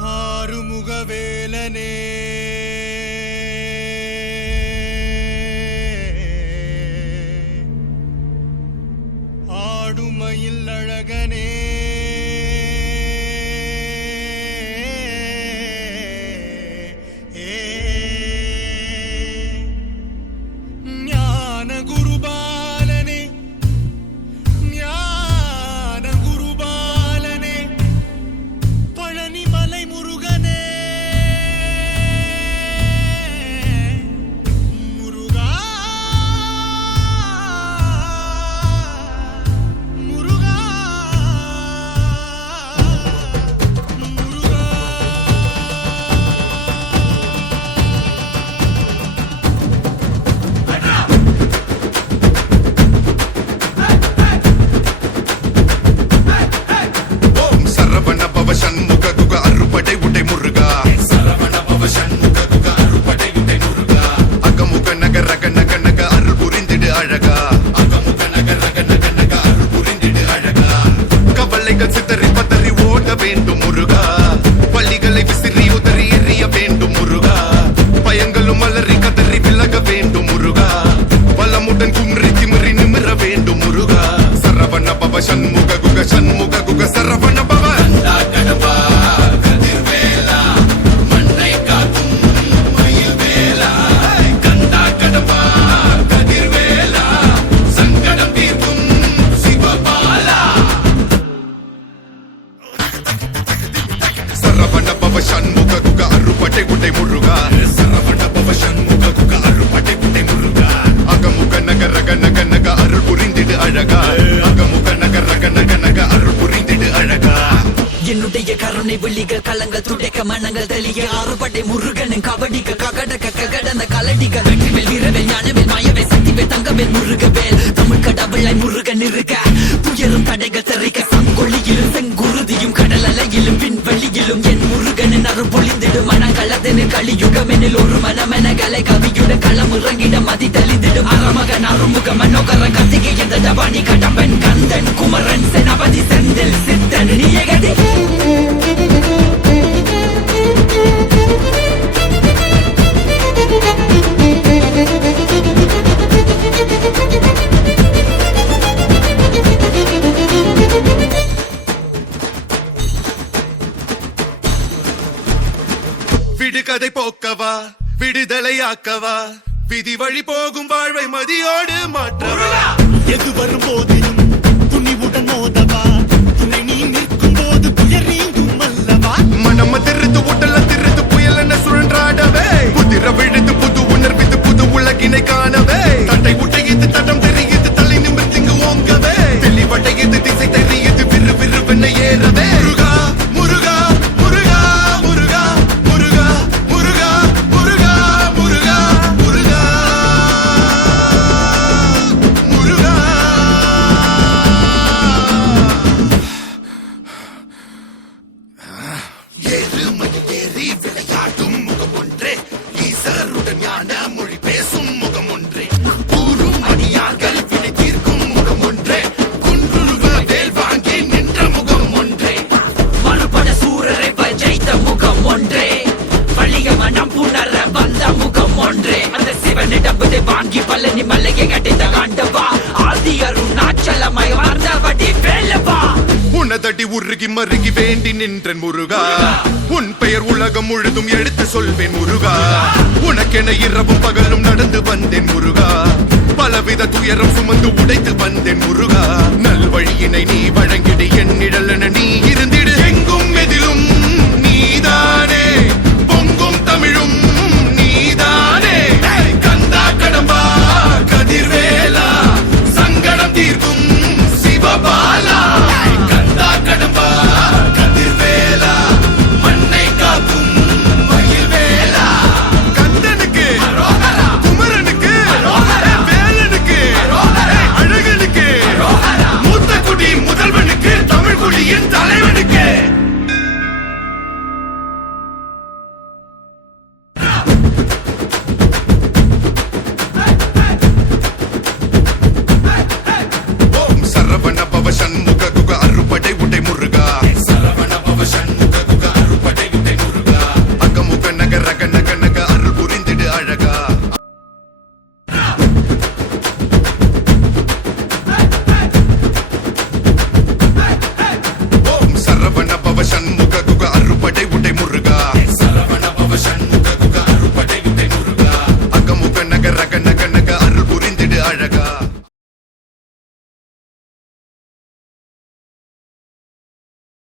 ஆறுமுகவேலனே ஆடுமயில் அழகனே ஞான குருபாலனே ஞான குருபாலனே பழனி மலை முருகனே முருகா முருகா முருகா ஓம் சரவண பவ சண்முக குக அறுபடை உடை முருகா சரவண பவ சண்முக குக அறுபடை உடை முருகா அகமுக நக ரக நக நக அருள் புரிந்திடு அழகா அகமுக நக ரக நக நக அருள் புரிந்திடு அழகா கவலைகள் சிதறி பதறி ஓட வேண்டும் முருகா பள்ளிகளை விசிறி உதறி எறிய வேண்டும் முருகா பயங்களும் அலறி கதறி விலக வேண்டும் முருகா பலமுடன் கும்ரி திமிரி நிமிர வேண்டும் முருகா சரவண பவ சண்முக குக சரவண பவ கடவா கதிர்வேலா மண்ணை காக்கும் மயில் வேலா கந்தா கடவா கதிர்வேலா சங்கடம் தீர்க்கும் சிவபாலா சரவண பவ சண்முக குக அறுபடை உடை முருகா சரவண பவ சண்முக குக அறுபடை உடை முருகா அகமுக நக ரக நக நக அருள் புரிந்திடு அழகா அகமுக நக ரக நக நக அருள் புரிந்திடு அழகா என்னுடைய கருணை விழிகள் கலங்கள் துடைக்க மனங்கள் தெளிய ஆறுபடை முருகனின் கபடிக்க ககடக்க ககடந்த கலடிகள் வெற்றிவேல் வீரவேல் ஞானவேல் மாயவேல் சக்திவேல் தங்கவேல் முருகவேல் தமிழ் கடவுளை முருகன் இருக்க துயரும் தடைகள் தெரிக்க சங்கொழியிலும் செங்குருதியும் கடல் அலையிலும் விண்வெளியிலும் என் முருகனின் அருள் பொழிந்திடும் மனங்களதனில் கலியுகமெனில் ஒரு மனமென கலை கவியுடன் களம் இறங்கிட மதி தெளிந்திடும் அறமகன் அருமுக மனோகர கத்திகை எந்த டபானி கடம்பன் கந்தன் குமரன் செனபதி செந்தில் சித்தன் நீயகதி விடுகதை போக்கவா விடுதலையாக்கவா விதி வழி போகும் வாழ்வை மதியோடு மாற்றவா எது வரும் போதிலும் துணிவுடன் மோதவா துணை நீ நிற்கும் போது துயர் நீங்கும் அல்லவா மனம் திருத்து உடல திருத்து புயல் என சுழன்றாடவே புதிர விழுந்து புது உணர்வித்து புது உலகினை காணவே தட்டை உடையது தடம் தெரியுது தலை நிமிர்த்திங்கு ஓங்கவே தெளிவடையது திசை தெரியுது விறு விறுவென ஏறவே முருகா முருகா முருகா முருகா முருகா முருகா முருகா முருகா முருகா முருகா ஏறுமணி ஏறி விளையாடும் முகம் ஒன்றே ஈசருடன் ஞான மொழி பேசும் முகம் ஒன்றே கூறும் அடியார்கள் வினை தீர்க்கும் முகம் ஒன்றே குன்றுருவ வேல் வாங்கி நின்ற முகம் ஒன்றே மறுபட சூரரை ஜெயித்த முகம் ஒன்றே வலிய மனம் புணர வந்த முகம் ஒன்றே அந்த சிவனிடம் விதை வாங்கி பழனி மலையை கட்டித்த காண்டவா ஆதி அருணாச்சலமாய் வாழ்ந்தபடி வேலவா உனதடி உருகி மருகி வேண்டி நின்றன் முருகா உன் பெயர் உலகம் முழுதும் எடுத்து சொல்வேன் முருகா உனக்கென இரவும் பகலும் நடந்து வந்தேன் முருகா பலவித துயரம் சுமந்து உடைத்து வந்தேன் முருகா நல்வழியினை நீ வழங்கிடு என் நிழல் என